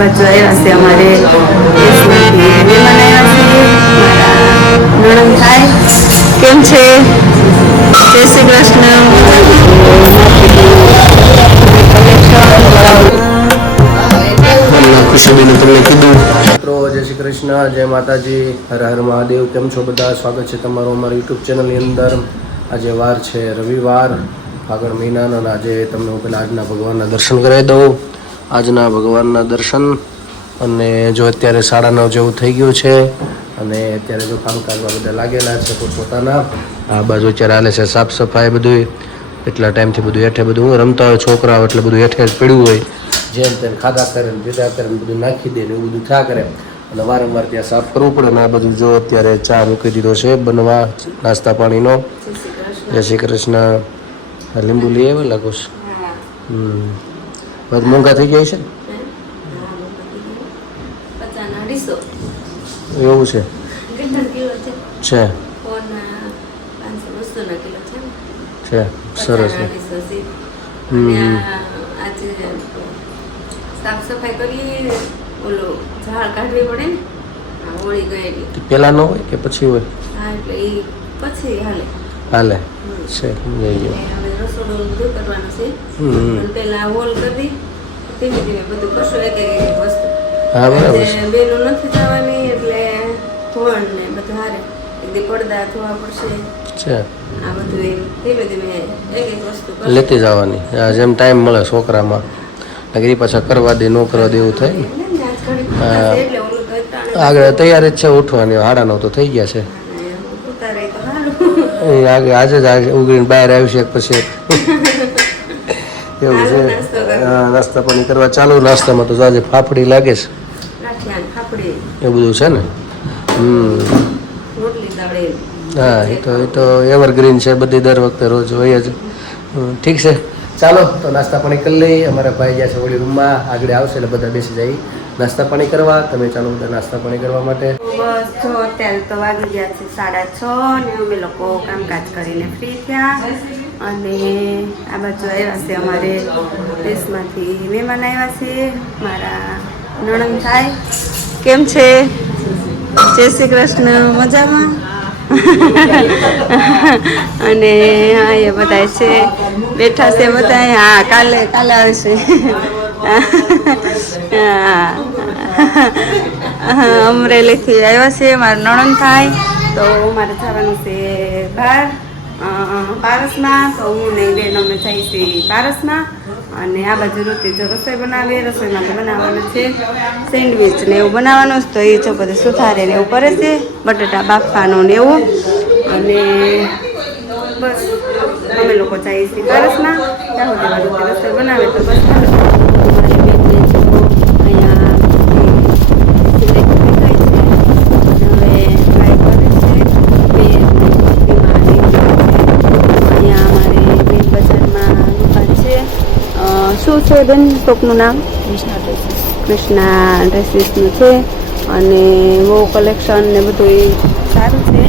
જો આવ્યા છે અમારે મહેમાન આવ્યા છે મારા નણંદ થાય કેમ છે? જય શ્રી કૃષ્ણ. તમને કીધું. મિત્રો જય શ્રી કૃષ્ણ જય માતાજી હર હર મહાદેવ. કેમ છો બધા? સ્વાગત છે તમારું અમારા યુટ્યુબ ચેનલની અંદર. આજે વાર છે રવિવાર. ફાગણ મહિનાનો અને આજે તમને હું પહેલાં આજના ભગવાનના દર્શન કરાવી દઉં. આજના ભગવાનના દર્શન અને જો અત્યારે સાડા નવ જેવું થઈ ગયું છે અને અત્યારે જો કામકાજમાં બધા લાગેલા છે પોતપોતાના આ બાજુ અત્યારે હાલે છે સાફ સફાઈ બધું એટલા ટાઈમથી બધું હેઠે બધું હું રમતા હોય છોકરાઓ એટલે બધું હેઠે જ પડ્યું હોય. જેમ તેમ ખાધા કરે ને પીધા કરે ને બધું નાખી દે ને એવું બધું થયા કરે. અને વારંવાર ત્યાં સાફ કરવું પડે ને આ બધું જો અત્યારે ચા મૂકી દીધો છે બનવા નાસ્તા પાણીનો. જય શ્રી કૃષ્ણ. લીંબુ લઈ આવે લાગુ છે હમ. બધું મોંઘા થઈ જાય છે એવું છે? છે. છે. સરસ સાફ સફાઈ કરી ઓલું ઝાડ કાઢવી પડે ને? આ ગયેલી. તે પહેલાં ન હોય કે પછી હોય? હા એટલે પછી હાલે. હાલે. છે જઈ ગયો રસોડું બધું કરવાનું છે. પણ પેલા હોલ કરી ધીમે ધીમે બધું કરશું એક એક વસ્તુ. હા બરાબર છે. બેનું નથી જવાની એટલે ધોણ ને બધું હારે. એક પડદા ધોવા પડશે. છે આ બધું એમ ધીમે ધીમે એક એક વસ્તુ લેતી જવાની. આ જેમ ટાઈમ મળે છોકરામાં. નકરી પાછા કરવા દે ન કરવા દે એવું થાય. આગળ તૈયારી જ છે ઉઠવાની. હાડા નવ તો થઈ ગયા છે ઉતારે તો સારું એ આગળ આજે જ આજે ઉગડીને બહાર આવી છે પછી એવું છે. નાસ્તો પાણી કરવા ચાલુ. નાસ્તામાં તો આજે ફાફડી લાગે છે. એ બધું છે ને? હમ. હા એ તો એ તો એવરગ્રીન છે બધી દર વખતે રોજ હોય જ. ઠીક છે. ચાલો તો નાસ્તા પાણી કરી લઈએ. અમારા ભાઈ ગયા છે ઓલી રૂમમાં. આગળ આવશે એટલે બધા બેસી જાય. નાસ્તા પાણી કરવા? તમે ચાલો બધા નાસ્તા પાણી કરવા માટે. બસ જો અત્યારે તો વાગી ગયા છે સાડા છ ને અમે લોકો કામકાજ કરીને ફ્રી થયા. અને આ બાજુ આવ્યા છે અમારે દેશમાંથી મહેમાન આવ્યા છે. મારા નણંદ થાય કેમ છે? જય શ્રી કૃષ્ણ. મજામાં? અને હા, એ બધા છે. બેઠા છે બધા હા, કાલે કાલે આવશે. અમરેલીથી આવ્યા છે. મારું નણંદ થાય. તો મારે થવાનું છે બહાર પારસમાં. તો હું નહીં બેન અમે થઈ છે પારસમાં. અને આ બાજુ રોટી જો રસોઈ બનાવીએ. રસોઈમાં તો બનાવવાનું છે. સેન્ડવિચ ને એવું બનાવવાનું તો એ જો બધું સુધારે ને એવું કરે છે. બટેટા બાફવાનું ને એવું. અને બસ. અમે લોકો જઈએ છીએ પારસમાં ત્યાં સુધી મારું રસોઈ બનાવે તો બસ. શું છે બેન શોપનું નામ કૃષ્ણા ડ્રેસીસનું છે અને બહુ કલેક્શન ને બધું એ સારું છે.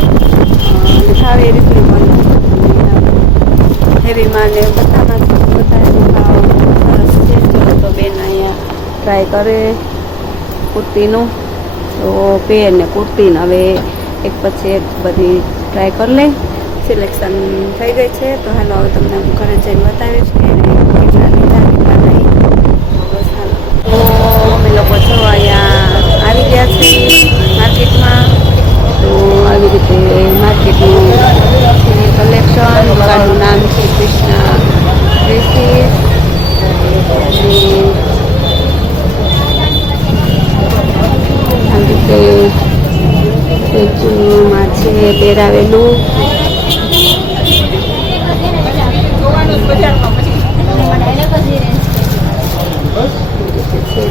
અને સારી પણ હેવીમાં ને બધામાં જ બધા ભાવ સરસ છે ચલો તો બેન અહીંયા ટ્રાય કરે કુર્તીનું. તો પેર ને કુર્તીને હવે એક પછી એક બધી ટ્રાય કરી લે. સિલેક્શન થઈ ગઈ છે. તો હાલો હવે તમને હું ઘરે જઈને બતાવીશ કે કેટલા લીધા, કેટલા નહીં. હાલો તો અમે લોકો જો અહીંયા આવી ગયા છીએ માર્કેટમાં. તો આવી રીતે માર્કેટનું છે કલેક્શન દુકાનનું નામ છે કૃષ્ણા ડ્રેસીસ આવી રીતે સ્ટેચ્યુમાં છે પહેરાવેલું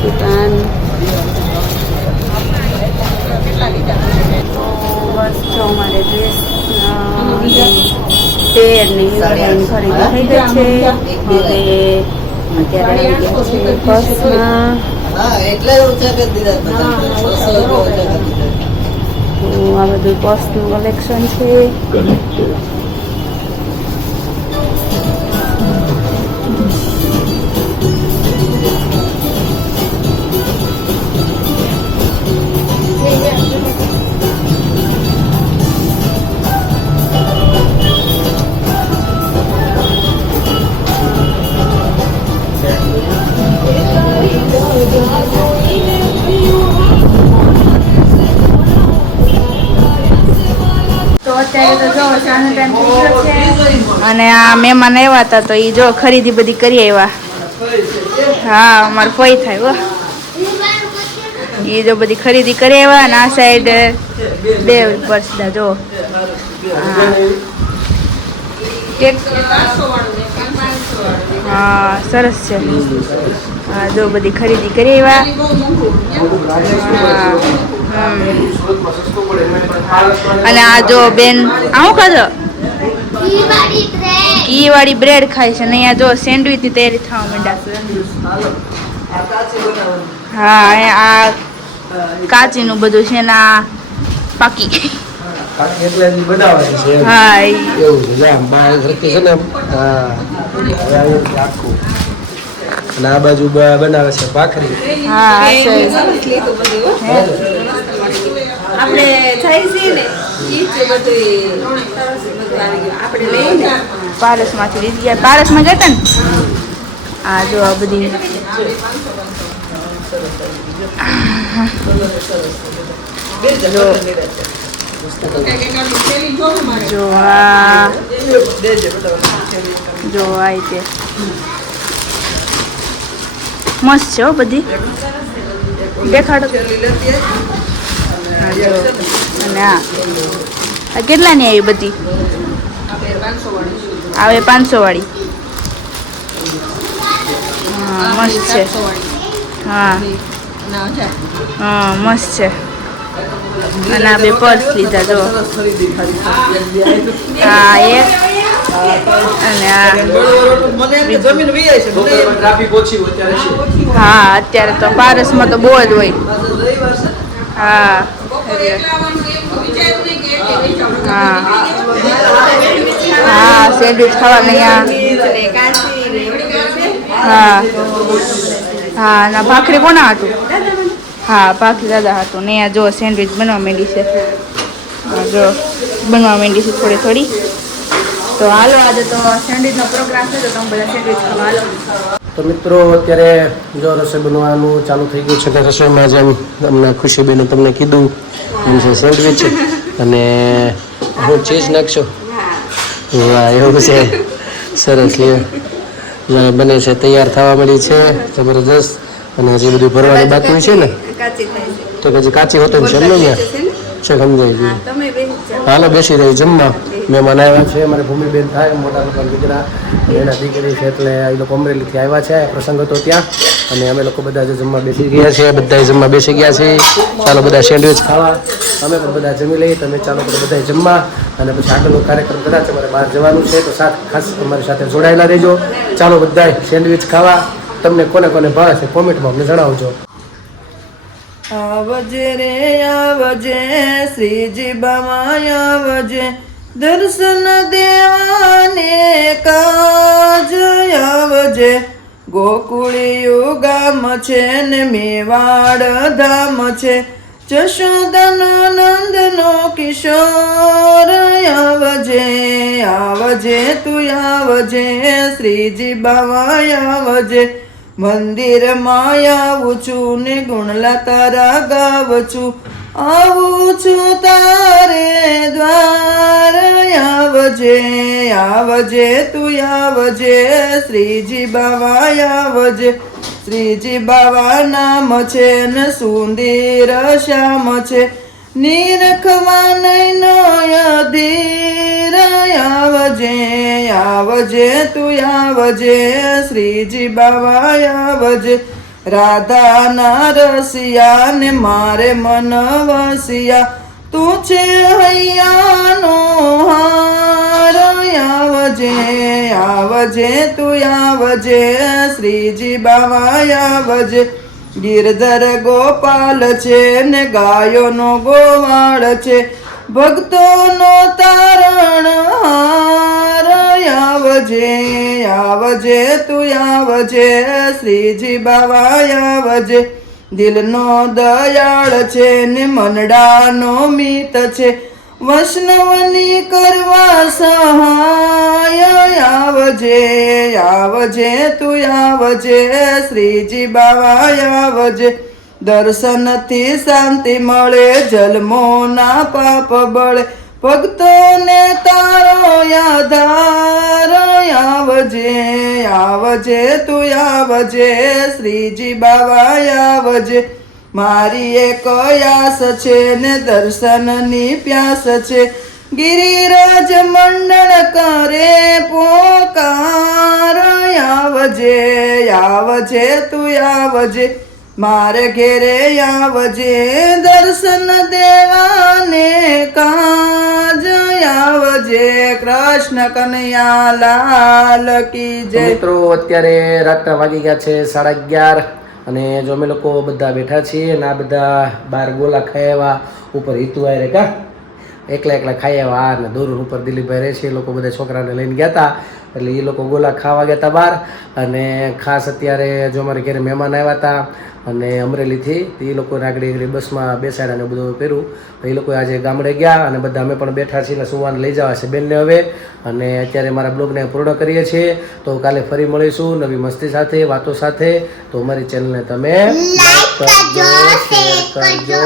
દુકાન બસ જો ડ્રેસ પેર ને ખરીદી થઈ છે અત્યારે આવી ગયા છે. બસમાં એટલે ઓછા કરી દીધા આ બધું પર્સનું કલેક્શન છે મહેમાન આવ્યા હતા તો એ જો ખરીદી બધી કરી આવ્યા હા, અમારે ફોઈ થાય, હો. એ જો બધી ખરીદી કરી આવ્યા અને આ સાઈડ બે પરસદા જો. હા. સરસ છે. હા, જો બધી ખરીદી કરી આવ્યા. અને આ જો બેન આવું ખાધો? ઘી વાળી બ્રેડ ખાય છે અને અહીંયા જો સેન્ડવિચની તૈયારી થવા માંડ્યા છે. હા અહીંયા આ કાચીનું બધું છે ને આ પાકી. હા એવું ને અને આ બાજુ બનાવે છે ભાખરી હા. છે. આપણે જાય છે ને, ઈ જ બધું બધું આવી ગયું. આપણે લઈને પારસમાંથી લીધી. ગયા પારસમાં ગયા ને? આ જો આ બધી. જો. આ. જો મસ્ત છે હો બધી. દેખાડો. અને આ. કેટલાની આવી બધી? આવે પાંચસો વાળી હા, મસ્ત છે. હા. હા, મસ્ત છે. અને આ બે પર્સ લીધા, જો. હા એક ત્યારે છે હા, અત્યારે તો પારસમાં તો બહુ જ હોય. હા. હા હા સેન્ડવિચ ખાવા અહીંયા ને કાચી ને એવું બધું છે હા હા ના ભાખરી કોના હતું હા ભાખરી દાદા હતું ને અહીંયા જો સેન્ડવિચ બનવા માંડી છે હા, જો બનવા માંડી છે થોડી થોડી તો હાલો આજે તો સેન્ડવિચનો પ્રોગ્રામ છે તો તમે બધા સેન્ડવિચ ખાવા હાલો. તો મિત્રો અત્યારે જો રસોઈ બનવાનું ચાલુ થઈ ગયું છે કે રસોઈમાં જેમ તમને ખુશીબેને તમને કીધું છે સેન્ડવિચ અને હું ચીઝ નાખશો. વાહ એવું છે. સરસ બને છે તૈયાર થવા મળી છે જબરદસ્ત અને હજી બધું ભરવાની બાકી છે ને? તો પછી કાચી હોતો છે એમ ને છે સમજાય જાઓ. હાલો બેસી રહી જમવા. મહેમાન આવ્યા છે. અમારે ભૂમિબેન થાય, મોટા લોકો દીકરા એના દીકરી છે એટલે એ લોકો અમરેલીથી આવ્યા છે. પ્રસંગ હતો ત્યાં. અને અમે લોકો બધા જમવા બેસી ગયા છે બધા જમવા બેસી ગયા છે ચાલો બધા સેન્ડવિચ ખાવા. અમે પણ બધા જમી લઈએ. તમે ચાલો બધા બધા જમવા. અને પછી આગળનો કાર્યક્રમ કદાચ અમારે બહાર જવાનું છે, તો સાથ ખાસ અમારી સાથે જોડાયેલા રહેજો. ચાલો બધા સેન્ડવિચ ખાવા. તમને કોને કોને ભાવે છે, કોમેન્ટમાં અમને જણાવજો. આવજે રે, આવજે. શ્રીજી બામા આવજે. દર્શન દેવાને કાજ આવજે. ગોકુળિયું ગામ છે ને મેવાડ ધામ છે. જશોદનો નંદનો કિશોર આવજે આવજે તું આવજે, શ્રીજી બાવા આવજે. મંદિરમાં આવું છું ને ગુણલા તારા ગાવ છું. આવું છું તારે દ્વાર આવજે આવજે, તું આવજે, શ્રીજી બાવા આવજે. શ્રીજી બાવા નામ છે ને સુંદર શ્યામ છે. નિરખવા નહીં અધીર આવજે આવજે, તું આવજે, શ્રીજી બાવા આવજે. રસિયા ને મારે મન વસિયા. તું છે હૈયાનો હાર, આવજે આવજે, તું આવજે, શ્રીજી બાવા આવજે. ગિરધર ગોપાલ છે ને ગાયોનો ગોવાળ છે. ભક્તોનો તારણ હાર આવજે આવજે, તું આવજે, શ્રીજી બાવા આવજે. દિલનો દયાળ છે, ને મનડાનો મિત છે. વૈષ્ણવની કરવા સહાય આવજે આવજે, તું આવજે, શ્રીજી બાવા આવજે. દર્શનથી શાંતિ મળે, જલમોના પાપ બળે. ભક્તોને તારો યાધાર આવજે આવજે, તું આવજે, શ્રીજી બાબા આવજે. મારી એક આસ છે ને દર્શનની પ્યાસ છે. ગિરિરાજ મંડળ કરે પોકાર, આવજે આવજે, તું આવજે. મારે ઘેરે આવજે દર્શન દેવાને કાજ. આવજે કૃષ્ણ કનૈયા લાલ કી જય. મિત્રો અત્યારે રાતના વાગી ગયા છે સાડા અગિયાર અને જો અમે લોકો બધા બેઠા છીએ અને આ બધા બાર ગોલા ખાઈ આવ્યા ઉપર હિતુ આરે કા? એકલા એકલા ખાઈ આવ્યા અને ને દોરું ઉપર દિલીપભાઈ રહે છે. એ લોકો બધા છોકરાને લઈને ગયા હતા. એટલે એ લોકો ગોલા ખાવા ગયા હતા બહાર. અને ખાસ અત્યારે જો અમારે ઘરે મહેમાન આવ્યા હતા અને અમરેલીથી એ લોકોને આગળ આગળ બસમાં બેસાડ્યા ને બધું કર્યું. તો એ લોકો આજે ગામડે ગયા અને બધા અમે પણ બેઠા છીએ સુવાન લઈ જવા છે બેનને હવે. અને અત્યારે મારા બ્લોગને પૂર્ણ કરીએ છીએ. તો કાલે ફરી મળીશું નવી મસ્તી સાથે વાતો સાથે. તો અમારી ચેનલને તમે લાઈક કરજો શેર કરજો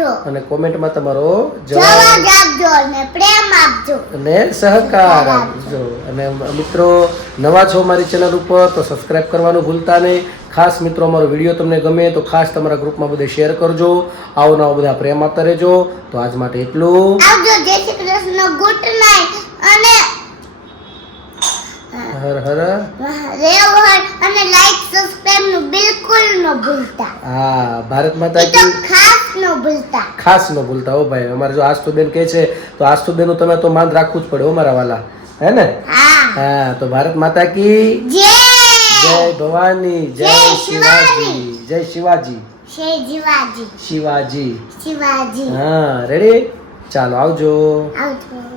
કરજો અને કોમેન્ટમાં તમારો જવાબ જવાબ આપજો અને પ્રેમ આપજો. અને સહકાર આપજો. અને મિત્રો નવા છો મારી ચેનલ ઉપર તો સબસ્ક્રાઇબ કરવાનું ભૂલતા નહીં. ખાસ મિત્રો અમારો વીડિયો તમને ગમે તો ખાસ તમારા ગ્રુપમાં બધે શેર કરજો. આવો નવા બધા પ્રેમ આપતા રહેજો. તો આજ માટે એટલું. આવજો જય શ્રી કૃષ્ણ ગુડ નાઈટ અને હર હર. રેવ હર અને લાઈક સબસ્ક્રાઇબનું બિલકુલ ન ભૂલતા. હા ભારત માતા કી ખાસ ન ભૂલતા. ખાસ ન ભૂલતા. હો ભાઈ અમારે જો આસ્તુબેન કહે છે તો આસ્તુબેનનું તમે તો માન રાખવું જ પડે હો મારા વાલા. હે ને? હા. હા તો ભારત માતા કી જય જય ભવાની જય જય શિવાજી જય શિવાજી. શિવાજી. શિવાજી. શિવાજી. હા રેડી ચાલો આવજો. આવજો.